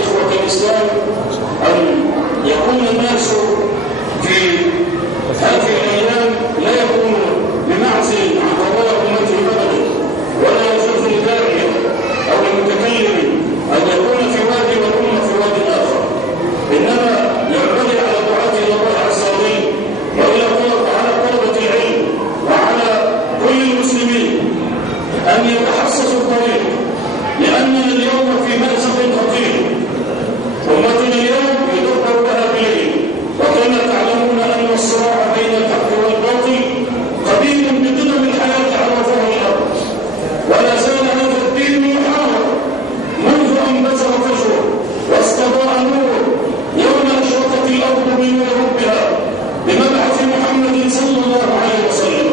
إخوة الإسلام أن يكون الناس في هذه الأيام لا يكون بمعزل عن قضايا أمته أبدا، ولا يجوز لداعية أو المتكلم أن يكون في وادي والأمة في وادي آخر، إنما ينبغي على دعاة إلى الله عز وجل وعلى طلبة العلم وعلى كل المسلمين أن يتحسسوا الطريق، لأننا اليوم في مأزق خطير. أمتنا اليوم يدبر لها بليل، وكما تعلمون أن الصراع بين الحق والباطل قديم بقدم الحياة على ظهر الأرض، ولا زال هذا الدين محارب منذ أن بزغ فجره واستضاء نوره يوم أشرقت الأرض بنور ربها بمبعث محمد صلى الله عليه وسلم،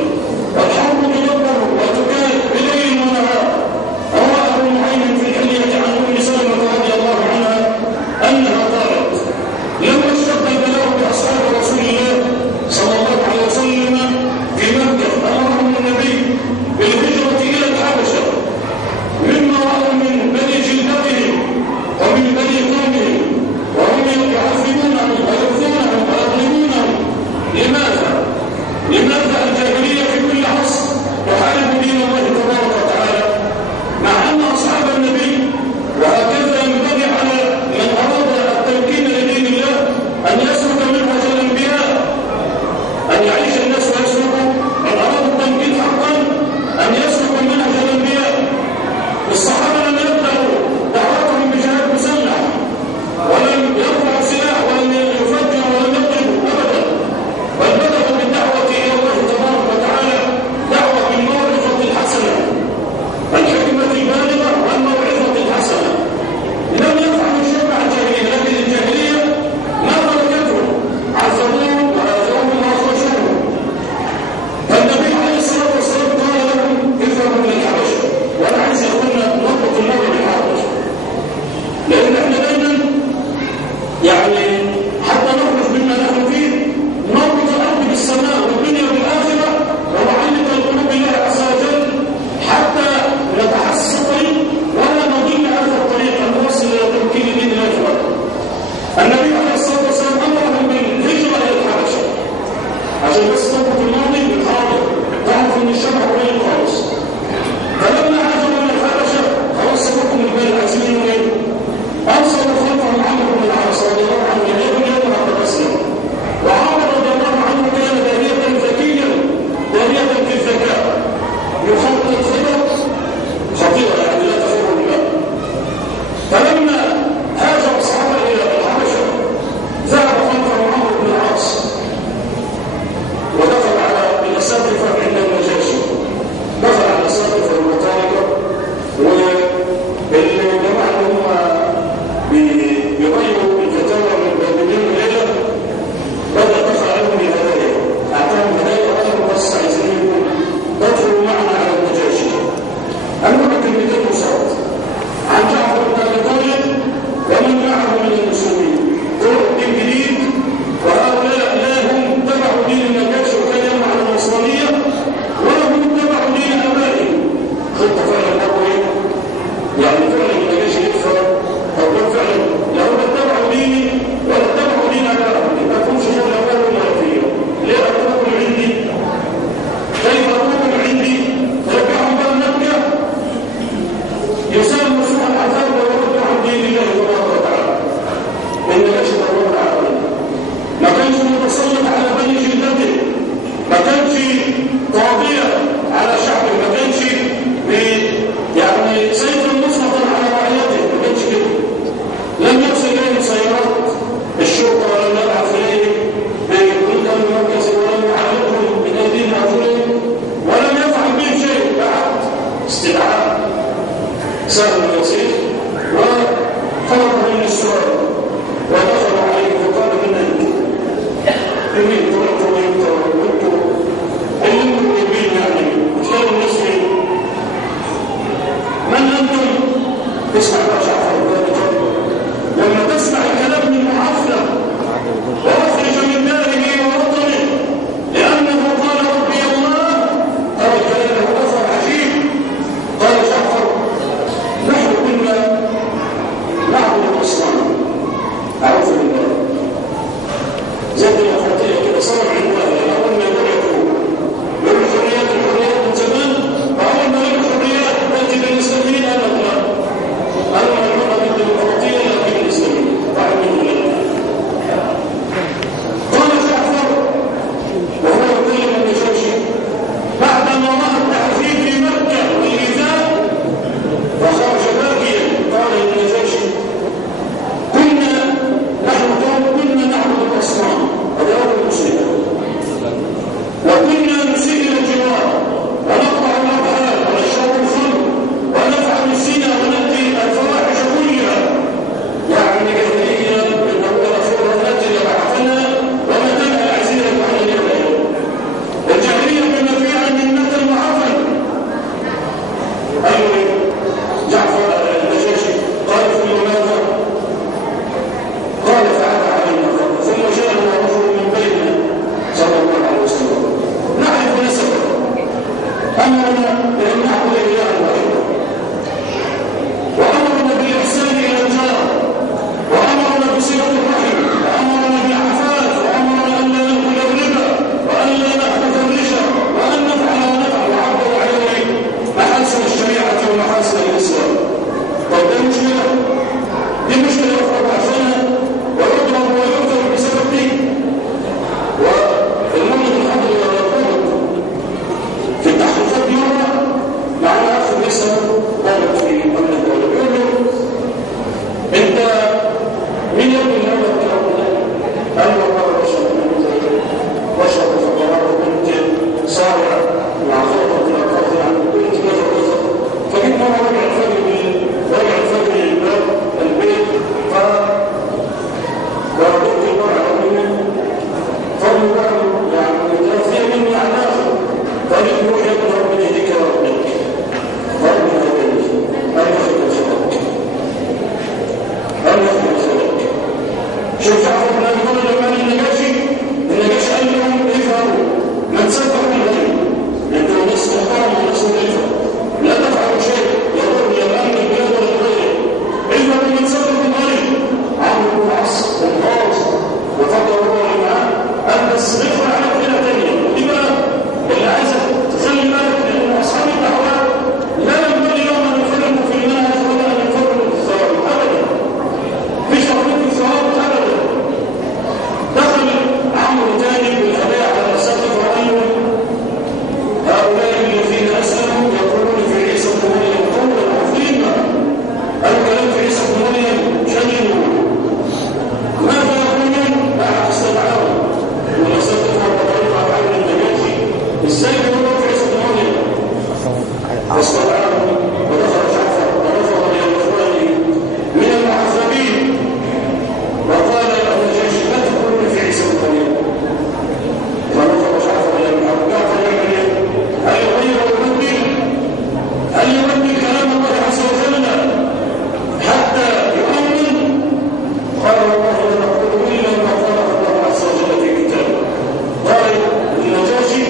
والحرب تدبر وتكاد بليل ونهار. روى أبو معين في الحلية عن أم سلمة رضي الله عنها أنها قالت: لما اشتد البلاء بأصحاب رسول الله صلى الله عليه وسلم في مكة أمرهم النبي بالهجرة إلى الحبشة مما رأوا من بني جلدتهم ومن بني قومهم، وهم يعذبونهم ويؤذونهم ويظلمونهم. لماذا الجاهلية في كل عصر تحارب دين الله تبارك وتعالى، مع أن أصحاب النبي، وهكذا ينبغي على من أراد التمكين لدين الله أن يسلك منهج الأنبياء، أن يعيش الناس ويسلكوا، من أراد التمكين حقا أن يسلك منهج الأنبياء. الصحابة لم يبدأوا دعوتهم بجهاد مسلح، ولم يرفعوا سلاح، ولم يفكروا ولم يضربوا أبدا، بل بدأوا بالدعوة إلى الله تبارك وتعالى دعوة بالموعظة الحسنة، الحكمة البالغة والموعظة الحسنة. لم يفعلوا شيء مع الجاهلية، لكن الجاهلية ما تركتهم، عذبوهم وآذوهم وأخرجوهم. فالنبي عليه الصلاة والسلام قال لهم: اذهبوا إلى الحبشة. وأنا عايز أقولنا نربط المرة بالحبشة، لأن احنا دايما يعني حتى نخرج مما نحن فيه نربط الأرض بالسماء والدنيا بالآخرة ونعلق القلوب بالله عز وجل حتى نتحسس الطريق ولا نضل هذا الطريق أن نوصل إلى تمكين دين الله تعالى. النبي عليه الصلاة والسلام أمرهم بالهجرة إلى الحبشة، عشان بس تربط الماضي بالحاضر، تعرف إن الشرع قليل خالص. فلما هاجروا من الحبشة خلاص سبقوا من بين العزيزين وغيره، أرسلوا خلفهم عمرو بن العاص رضي الله عنه يدعو اليوم قد أسلم. وعمر رضي الله عنه كان دارية ذكيا، دارية في الذكاء، يخطط خطط خطيرة يعني لا تخر بالله. فلما هاجر الصحابة إلى الحبشة ذهب خلفهم عمرو بن العاص ودخل على الأساقفة عند النجاشي، دخل على الأساقفة المطارقة والجماعة اللي هم بيغيروا الفتاوى من بابلين الليلة، بدأ دخل عليهم بهدايا، أعطاهم هدايا وقالوا بس عايزين تدخلوا معنا على النجاشي. أنهم كلمتين وصوت عن جعفر بن أبي طالب ومن معه من المسلمين، طرق دين جديد، وهؤلاء لا هم تبعوا دين النجاشي وكان على النصرانية، ولا هم تبعوا دين آبائهم. خطة فعلا قوية، يعني فعلا النجاشي يكفر أو فعلا لو اتبعوا ديني ولا اتبعوا دين آبائهم ما يكونش شغل آبائهم ولا فيهم. ليه أتركوا عندي؟ كيف أتركوا عندي؟ رجعهم بقى مكة يسلموا سوء العذاب ويردوا عن دين الله تبارك وتعالى. النجاشي الله العالمين ما كانش متسلط على بني جلدته، ما كانش طاغية على شعبه، ما كانش يعني سيف مسلطا على رعيته، ما كانش كده. لم يرسل إليه سيارات الشرطة ولم يبعث إليه بجنود أمن مركزي ولم يعلقهم من أيديهم أرجلهم ولم يفعل بهم شيء بعد استدعاء سهل ويسير، وطلبوا من السؤال ودخلوا عليه فقال: من أنت؟ يمين طلعتوا ويمتوا ويمتوا علموا يمين يعني وتلاقوا الناس من أنتم؟ اسمع بقى جعفر لما تسمع الكلام من معافلة وأخرج من داره ووطنه لأنه قال ربي الله، ترى الكلام له أثر عجيب. قال جعفر: نحن كنا نعبد دي مشكلة أخرى عشانها ويضرب ويقتل بسبب دي. والمنطق الحمد لله يقول في التحقيقات مرة مع أخ لسه ضابط في أمن الدولة بيقول له أنت مين يبني الأول بتاعه؟ قال له والله بشرب مخدرات وكنت صارع مع خطر في الأرقاض يعني كنت كذا كذا. فجيت مرة رجع الفجر للباب البيت وردت المرأة منه فالمرأة يعني جاء مني عناخ قالت روح يا ابن ربنا يهديك يا ربك ربنا يهديك أنا يخدم صدقك أنا يخدم صدقك. شوف جعفر بن أبي طالب لما النجاشي قال لهم افعلوا ما تصدقوا الغيب انتوا ناس محترمه وناس نظيفه لا تفعلوا شيء يضر اليابان بالبلاد ولا الغير افعلوا ما تصدقوا الغيب. عمرو بن العاص والغاز وفضل الله معاه قال بس ادخل على كده تانيه. ودي بقى اللي عايزه تخلي بالك لان اصحاب الدعوات لا ينبغي لهم ان يفرقوا في المنهج ولا ان يفرقوا في الثواب ابدا. مفيش تفريق في الثواب ابدا. دخل عمرو تاني بالهدايا على الاساتذه وقال له هؤلاء الذين اسلموا يقولون في عيسى بن مريم قولا عظيما. قالوا كلام في عيسى بن مريم شننوا ماذا يقولون؟ لا استدعاهم والاساتذه وقالوا على عين النجاشي ازاي يقولون في عيسى بن مريم؟ فاستدعاهم ودخل جعفر ورفض لاخوانه من المعذبين وقال النجاشي لا تقولون في عيسى بن مريم. ونظر جعفر الى ابو جعفر يعمل ايه؟ هل يغير ويبدل؟ هل يبدل كلام الله عز وجل حتى يؤمن؟ قال والله لا نقول الا ما قال الله عز وجل في كتابه. قال النجاشي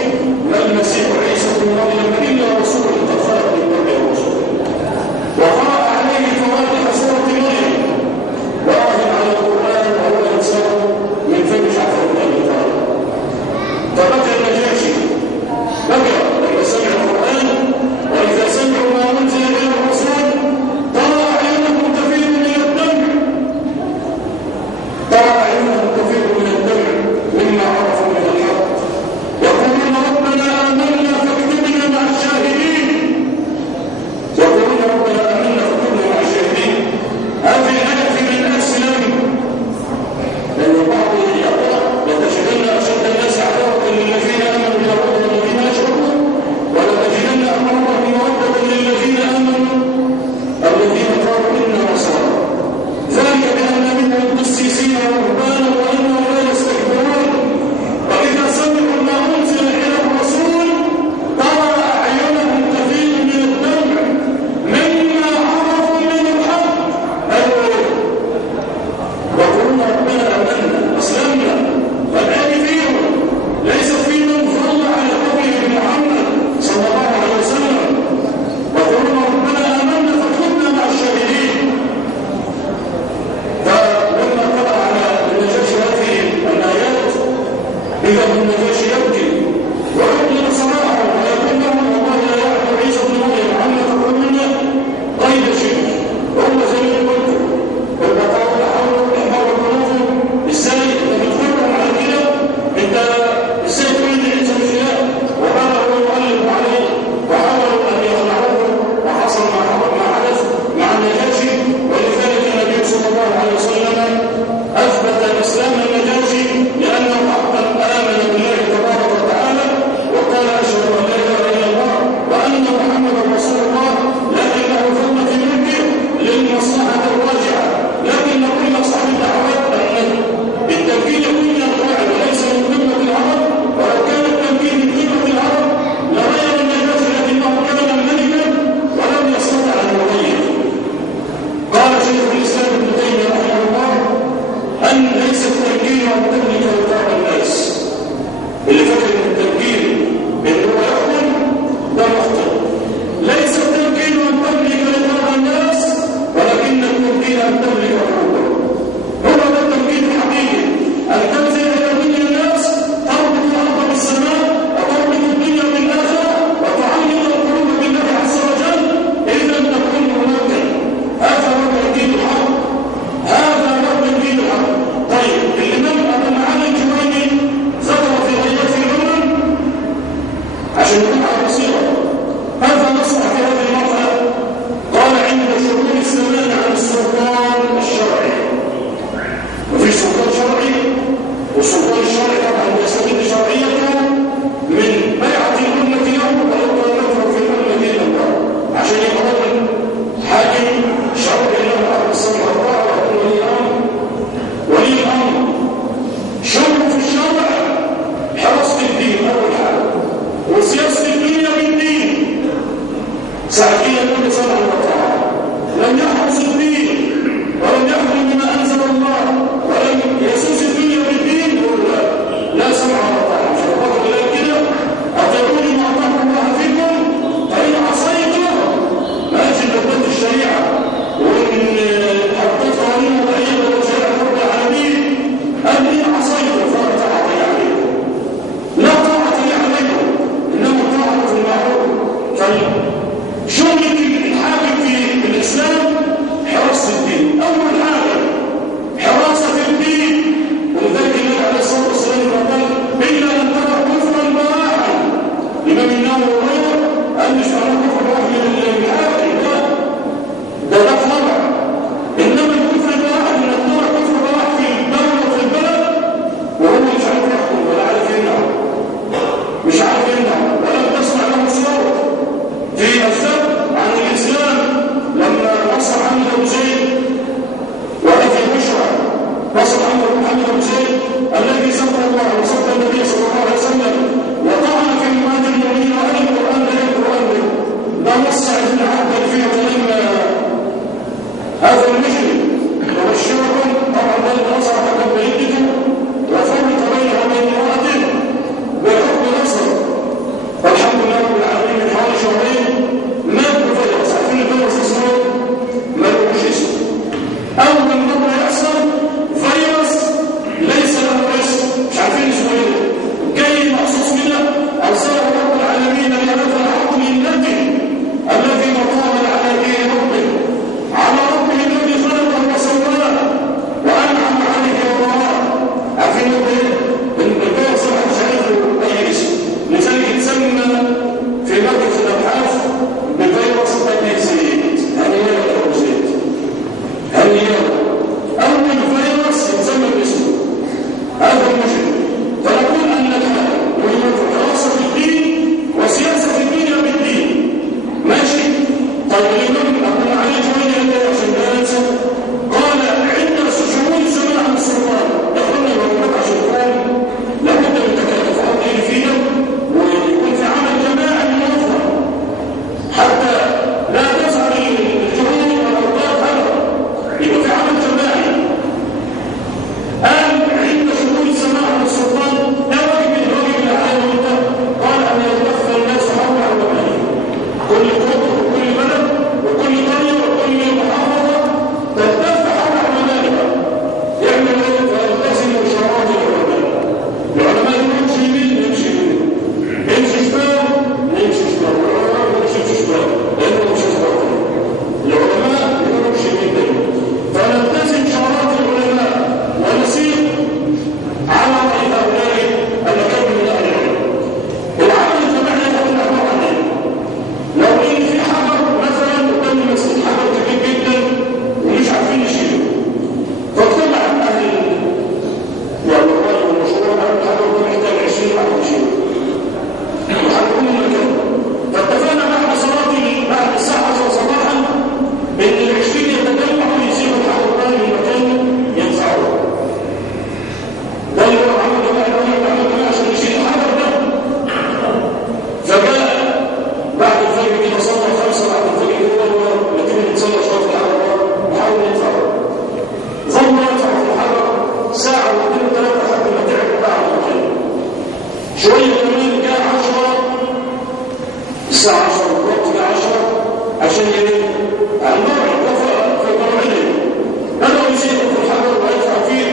ما المسيح عيسى بن مريم الا رسول قد خلق من قبله الرسل. وقرأ عليه فواتح سوره مريم وراهن على القرآن وهو إنسان من فم جعفر بن أبي طالب. فبكى النجاشي بكى لما سمع القرآن وإذا سمعوا ما أنزل إلى الرسول ترى أعينهم تفيض من الدمع مما عرفوا من الحق يقولون ربنا آمنا فاكتبنا مع الشاهدين. هذه الآية في من أسلم لأن البعض يقرأ لتجدن أشد الناس عداوة للذين آمنوا باليهود والذين أشركوا ولتجدن أقربهم مودة للذين آمنوا الذين قالوا إنا نصارى ذلك بأن منهم قسيسين ورهبانا وأنهم لا يستكبرون وإذا سمعوا ما أنزل إلى الرسول ترى أعينهم تفيض من الدمع مما عرفوا من الحق. وقلنا ربنا آمنا أسلمنا فالآن فيهم ليس في من ظل على قبله محمد صلى الله عليه وسلم. وقلنا ربنا آمنا فاكتبنا مع الشاهدين. فلما قرأ على النجاشي هذه الآيات إذا النجاشي يبكي ويطلق صلاحه ويقول لهم والله لا يعرف عيسى بن مريم عما تقولون غير شيء وهم زي ما قلتم والبقاء حولهم إحبار قلوبهم. ازاي انت بتقولهم على كده؟ انت ازاي تقول ان عيسى مش اله؟ وبدأوا يقلبوا عليه وحاولوا ان يخلعوه وحصل ما حدث مع النجاشي. ولذلك النبي صلى الله عليه وسلم اثبت اسلام النجاشي لانه حقا امن بالله تبارك وتعالى وقال اشهد ان لا اله الا الله وان محمدا رسول الله لكنه ثم في ملكه للمصلحه الراجعه. لكن كل اصحاب الدعوات ان التمكين يكون من القواعد وليس من خدمه العرب. ولو كان التمكين من خدمه العرب لغير النجاشي لكنه كان ملكا ولم يستطع ان يغير. قال شيخ الاسلام ابن تيميه رحمه الله ان ليس التمكين ان تملك رضا الناس. اللي فاكر ان التمكين ان هو يحكم ده مخطئ. ليس التمكين ان تملك رضا الناس ولكن التمكين ان تملك حقوقهم. هو ده التمكين الحقيقي ان تنزل الى دنيا الناس تربط الارض بالسماء وتربط الدنيا بالاخره وتعلق القلوب بالله عز وجل. اذا تكون ممكن. هذا هو الدين الحق وبشركم طبعا ذلك نصر حكم بيته وفرق بينها وبين امرأته بحكم نصر. والحمد لله رب العالمين من حوالي شهرين مات بفيروس. عارفين الفيروس اسمه؟ ما لهوش اسم. أول مرة يحصل فيروس ليس له اسم، مش عارفين اسمه ايه، جاي مخصوص منه أرسله رب العالمين ليرفع حكم النبي الذي مطابق على دين ربه على ربه الذي خلقه وسواه وأنعم عليه وضراه. عارفين ايه؟ الفيروس ما حدش عارف له أي اسم، لذلك يتسمى في مركز الأبحاث بفيروس التنسيق. أول فيروس يتسمى باسمه هذا المشكل. فنقول أن الحال وهي دراسة في الدين وسياسة في الدنيا بالدين ماشي. طيب الإمام أبو علي جويني عشان لا ننسى قال عند شؤون سماع السلطان يقولنا العلماء عشان يكون لابد من تكاتفات اللي فيها ويكون في عمل جماعي منظم حتى لا تظهر الجهود والأوقات هذا، يبقى في عمل جماعي. قال عند شؤون سماع السلطان لا واجب من الواجب العام وانت قال أن يتوفى الناس حول عملهم كل قطر وكل بلد وكل قرية وكل محافظة تتدفع حول عملها يعمل ايه؟ فيلتزم شرائط العلماء. العلماء يمشي يمين يمشي يمين، يمشي شمال يمشي شمال، والعلماء يمشي شمال لأنه مش شرائط. العلماء يمشي يمين فنلتزم شرائط العلماء ونسير على رأي هؤلاء الأكابر من أهل العلم. العمل الجماعي يكون عبارة عن ايه؟ لو ان في حجر مثلا قدام المسجد، حجر كبير جدا ومش عارفين نشيله، فطلع اهل يعني الراي والمشروع قالوا الحجر ده محتاج 20 واحد يشيله وحرقوه المكان. فاتفقنا بعد الساعه 10 صباحا ان ال20 يتجمعوا يشيلوا الحجر ده من مكانه ينفعوه. ده اللي هو عمل جماعي عشان يشيل الحجر ده. فجاء بعد الفجر كده صلى 5 بعد الفجر هو لكن نصلي شويه في الحجر نحاول ندفعه. ظل يدفع في الحجر ساعه واثنين وثلاثه لحد ما تعب بعد المكان. شويه كمان جاء 10 الساعه 10 بالضبط جاء 10 عشان ايه؟ الموعد وفى في موعده. بدأوا يسيروا في الحجر ويدفعوا فيه.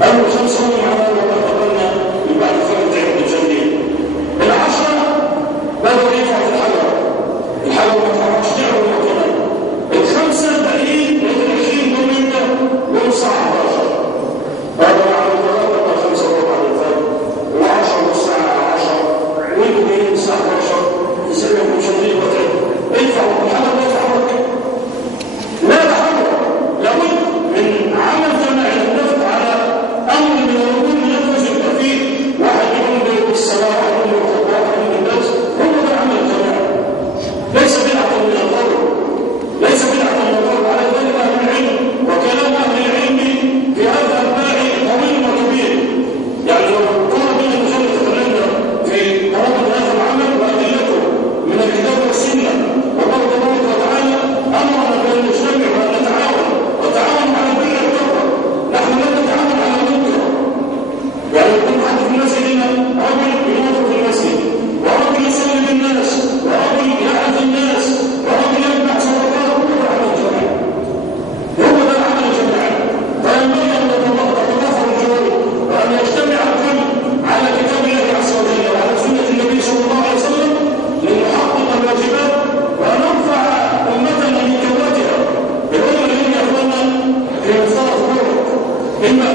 قالوا 5 هم معنا وما قبلنا من بعد الفجر تعب الجنين. ال10 بدأوا يدفعوا في الحجر ما اتحركش تعبوا المكان. ال5 الباقيين وال20 دول امتى؟ يوم الساعه 11 بعد ما عملوا 5 ربع الفجر و10 والساعه 10 وانتوا جايين الساعه 11 يسلموا شغلين وتعبوا. ادفعوا الحجر لا يتحرك لا يتحرك. لابد من عمل جماعي نتفق على امر من الامور ينفذ التفكير. واحد يقوم بالصلاه واحد يقوم بالخطبه واحد يقوم بالدرس. هو ده عمل جماعي ليس بدعه من القول، ليس بدعه من القول. على ذلك اهل العلم وكلام اهل العلم في هذا الباب طويل وكبير. يعني لو طلب من المشايخ تكلمنا في مراتب هذا العمل وادلته من الكتاب والسنه وقال تبارك وتعالى امرنا بان نجتمع وان نتعاون وتعاون على البر والتقوى. نحن لا نتعاون على المنكر. يعني يكون حد في المسجد هنا رجل ينظر في المسجد ورجل يصلي بالناس ورجل يعظ الناس ورجل يذبح صدقات. هو ده عمل جماعي، هو ده العمل الجماعي. فينبغي ان تتضافر الجهود وان يجتمع الكل على كتاب الله عز وجل وعلى سنه النبي صلى الله عليه وسلم لنحقق الواجبات ونرفع امتنا من كبوتها. الامه اللي يا اخوانا في مصطلح الطرق اما